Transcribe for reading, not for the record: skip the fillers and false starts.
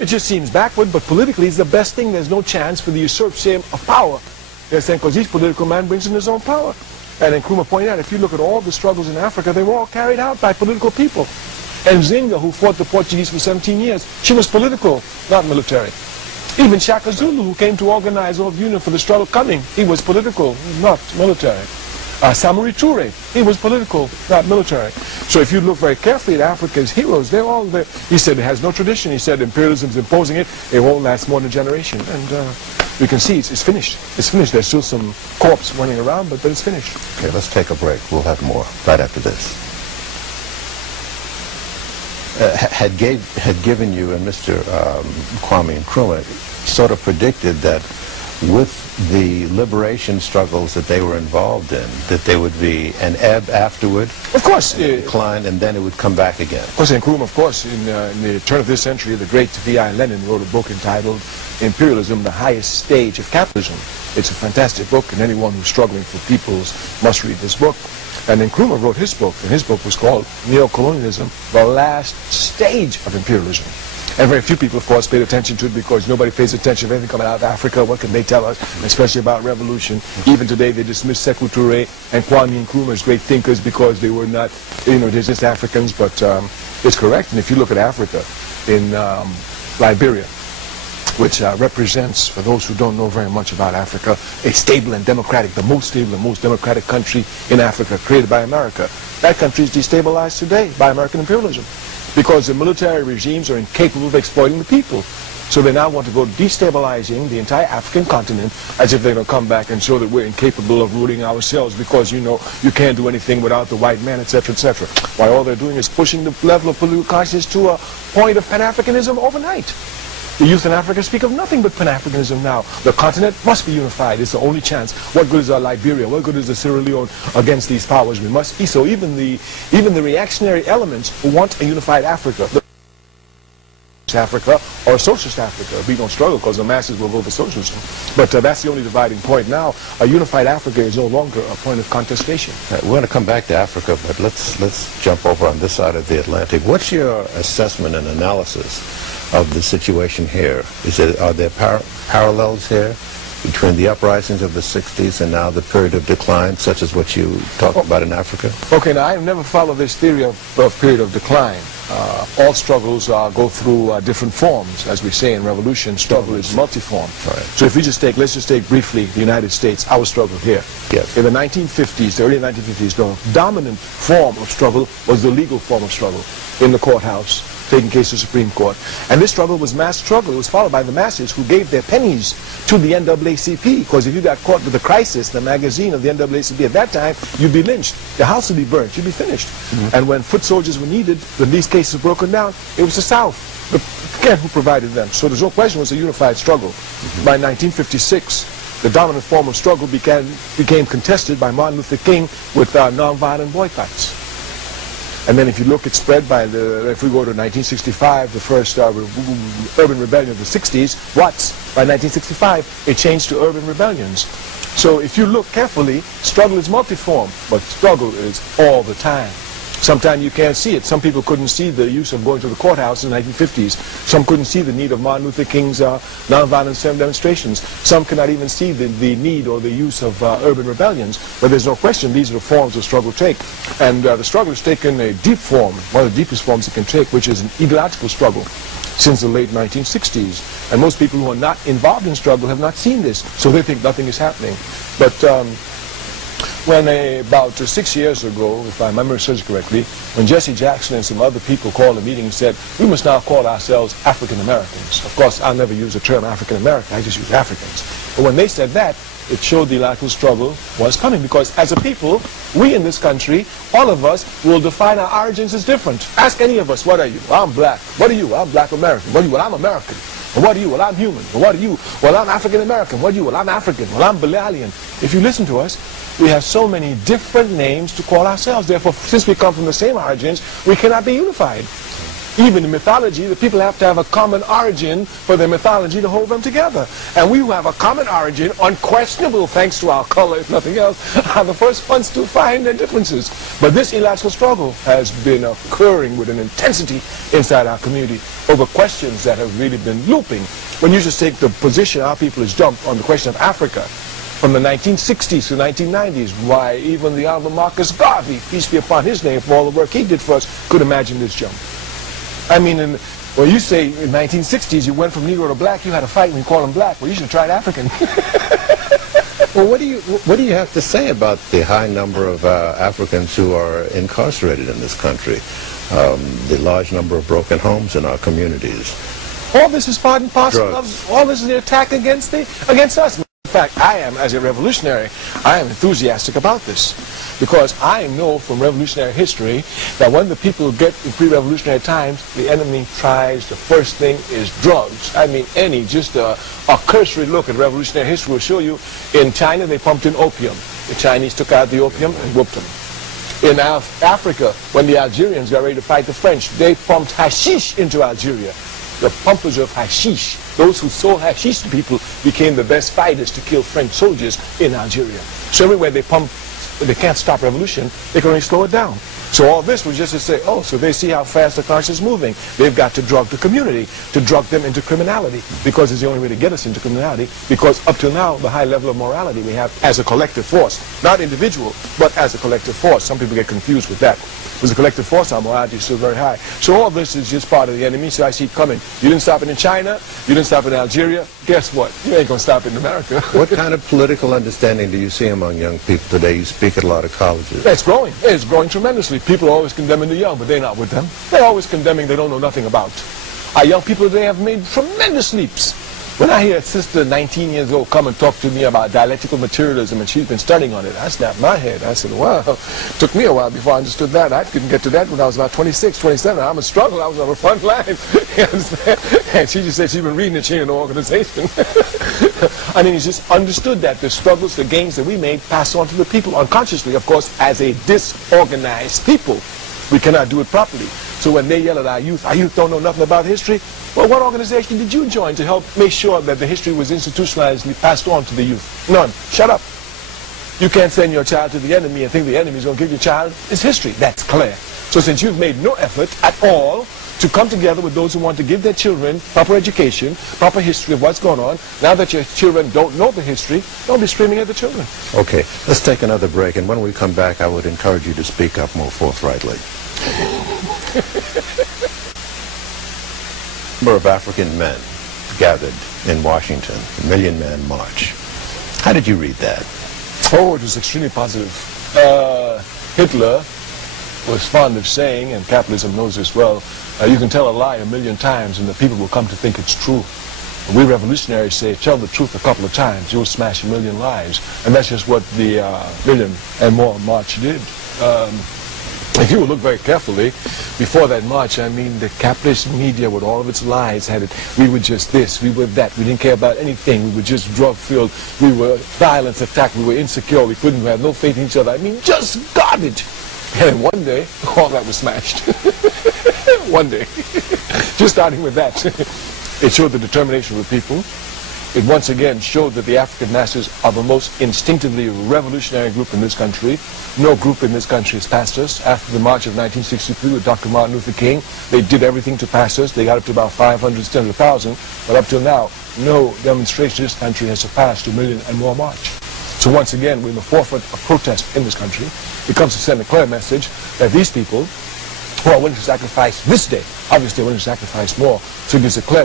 It just seems backward, but politically it's the best thing. There's no chance for the usurpation of power. They're saying because each political man brings in his own power. And then Nkrumah pointed out, if you look at all the struggles in Africa, they were all carried out by political people. And Zinga, who fought the Portuguese for 17 years, she was political, not military. Even Shaka Zulu, who came to organize all the union for the struggle coming, he was political, not military. Kwame Ture, he was political, not military. So if you look very carefully at Africa's heroes, they're all there. He said it has no tradition. He said imperialism is imposing it. It won't last more than a generation. And you can see it's finished. It's finished. There's still some corpse running around, but it's finished. Okay, let's take a break. We'll have more right after this. Had given you and Mr. Kwame Nkrumah sort of predicted that with the liberation struggles that they were involved in, that there would be an ebb afterward, of course, a decline, and then it would come back again. Of course, Nkrumah, of course, in the turn of this century, the great V.I. Lenin wrote a book entitled Imperialism, the Highest Stage of Capitalism. It's a fantastic book, and anyone who's struggling for peoples must read this book. And Nkrumah wrote his book, and his book was called Neocolonialism, the Last Stage of Imperialism. And very few people, of course, paid attention to it because nobody pays attention to anything coming out of Africa. What can they tell us, especially about revolution? Even today, they dismiss Stokely Carmichael and Kwame Nkrumah as great thinkers because they were not, they're just Africans. But it's correct. And if you look at Africa, in Liberia, which represents, for those who don't know very much about Africa, a stable and democratic, the most stable and most democratic country in Africa, created by America. That country is destabilized today by American imperialism, because the military regimes are incapable of exploiting the people. So they now want to go destabilizing the entire African continent as if they're going to come back and show that we're incapable of ruling ourselves because, you can't do anything without the white man, etc., etc. While all they're doing is pushing the level of political consciousness to a point of Pan-Africanism overnight. The youth in Africa speak of nothing but Pan-Africanism now. The continent must be unified. It's the only chance. What good is Liberia? What good is the Sierra Leone against these powers? We must be. So even the reactionary elements who want a unified Africa, Africa or socialist Africa, we don't struggle because the masses will vote for socialism. But that's the only dividing point now. A unified Africa is no longer a point of contestation. We're going to come back to Africa, but let's jump over on this side of the Atlantic. What's your assessment and analysis of the situation here? Are there parallels here between the uprisings of the 60s and now the period of decline, such as what you talked about in Africa? Okay, now I have never followed this theory of period of decline. All struggles go through different forms. As we say in revolution, struggle is multiform. Right. So if let's just take briefly the United States, our struggle here. Yes. In the 1950s, the early 1950s, the dominant form of struggle was the legal form of struggle in the courthouse, taking case to the Supreme Court. And this struggle was mass struggle. It was followed by the masses who gave their pennies to the NAACP, because if you got caught with the crisis, the magazine of the NAACP at that time, you'd be lynched. The house would be burnt. You'd be finished. And when foot soldiers were needed, when these cases were broken down, it was the South, again, who provided them. So there's no question it was a unified struggle. By 1956, the dominant form of struggle became contested by Martin Luther King with nonviolent boycotts. And then if you look, it's spread by if we go to 1965, the first urban rebellion of the 60s, Watts, by 1965, it changed to urban rebellions. So if you look carefully, struggle is multiform, but struggle is all the time. Sometimes you can't see it. Some people couldn't see the use of going to the courthouse in the 1950s. Some couldn't see the need of Martin Luther King's nonviolent demonstrations. Some could not even see the need or the use of urban rebellions. But there's no question these are the forms the struggle take. And the struggle has taken a deep form, one of the deepest forms it can take, which is an ideological struggle since the late 1960s. And most people who are not involved in struggle have not seen this, so they think nothing is happening. But when about 6 years ago, if my memory serves correctly, when Jesse Jackson and some other people called a meeting and said, we must now call ourselves African Americans. Of course, I'll never use the term African American, I just use Africans. But when they said that, it showed the ideological struggle was coming, because as a people, we in this country, all of us will define our origins as different. Ask any of us, what are you? Well, I'm black. What are you? Well, I'm black American. What are you? Well, I'm American. Well, what are you? Well, I'm human. Well, what are you? Well, I'm African American. What are you? Well, I'm African. Well, I'm Bilalian. If you listen to us, we have so many different names to call ourselves. Therefore, since we come from the same origins, we cannot be unified. Even in mythology, the people have to have a common origin for their mythology to hold them together. And we who have a common origin, unquestionable thanks to our color, if nothing else, are the first ones to find their differences. But this illogical struggle has been occurring with an intensity inside our community over questions that have really been looping. When you just take the position our people has jumped on the question of Africa, from the 1960s to 1990s, why even the Honorable Marcus Garvey, peace be upon his name for all the work he did for us, could imagine this jump. I mean, well, you say in the 1960s you went from Negro to black, you had a fight and you called him black. Well, you should have tried African. Well, what do you have to say about the high number of Africans who are incarcerated in this country, the large number of broken homes in our communities? All this is part and parcel of, all this is an attack against us. In fact, I am, as a revolutionary, I am enthusiastic about this, because I know from revolutionary history that when the people get in pre-revolutionary times, the enemy tries, the first thing is drugs. I mean, just a cursory look at revolutionary history will show you, in China they pumped in opium. The Chinese took out the opium and whooped them. In Africa, when the Algerians got ready to fight the French, they pumped hashish into Algeria. The pumpers of hashish, those who sold hashish to people, became the best fighters to kill French soldiers in Algeria. So everywhere they pump, they can't stop revolution, they can only slow it down. So all this was just to say, oh, so they see how fast the conscience is moving. They've got to drug the community, to drug them into criminality, because it's the only way to get us into criminality, because up till now, the high level of morality we have as a collective force, not individual, but as a collective force. Some people get confused with that. As a collective force, our morality is still very high. So all this is just part of the enemy, so I see it coming. You didn't stop it in China, you didn't stop it in Algeria, guess what? You ain't going to stop it in America. What kind of political understanding do you see among young people today? You speak at a lot of colleges. It's growing. It's growing tremendously. People are always condemning the young, but they're not with them. They're always condemning they don't know nothing about. Our young people today have made tremendous leaps. When I hear a sister, 19 years old, come and talk to me about dialectical materialism, and she's been studying on it, I snapped my head. I said, wow, it took me a while before I understood that. I couldn't get to that when I was about 26, 27. I'm a struggle. I was on the front line. You understand? And she just said she's been reading it. She in the organization. I mean, he just understood that the struggles, the gains that we made, pass on to the people unconsciously, of course, as a disorganized people. We cannot do it properly. So when they yell at our youth don't know nothing about history, well, what organization did you join to help make sure that the history was institutionalized and passed on to the youth? None. Shut up. You can't send your child to the enemy and think the enemy is going to give your child its history. That's clear. So since you've made no effort at all to come together with those who want to give their children proper education, proper history of what's going on, now that your children don't know the history, don't be screaming at the children. Okay, let's take another break, and when we come back, I would encourage you to speak up more forthrightly. Number of African men gathered in Washington, a million-man march. How did you read that? Oh, it was extremely positive. Hitler was fond of saying, and capitalism knows this well, you can tell a lie 1,000,000 times and the people will come to think it's true. We revolutionaries say, tell the truth a couple of times, you'll smash 1,000,000 lies. And that's just what the Million and More March did. If you will look very carefully, before that march, I mean, the capitalist media with all of its lies had it, we were just this, we were that, we didn't care about anything, we were just drug-filled, we were violence attacked, we were insecure, we couldn't have no faith in each other. I mean, just garbage. And one day, all that was smashed. One day. Just starting with that. It showed the determination of the people. It once again showed that the African masses are the most instinctively revolutionary group in this country. No group in this country has passed us. After the March of 1963 with Dr. Martin Luther King, they did everything to pass us. They got up to about 500, 600,000. But up till now, no demonstration in this country has surpassed 1,000,000 and more march. So once again, we're in the forefront of protest in this country. It comes to send a clear message that these people who are willing to sacrifice this day, obviously willing to sacrifice more, so it gives a clear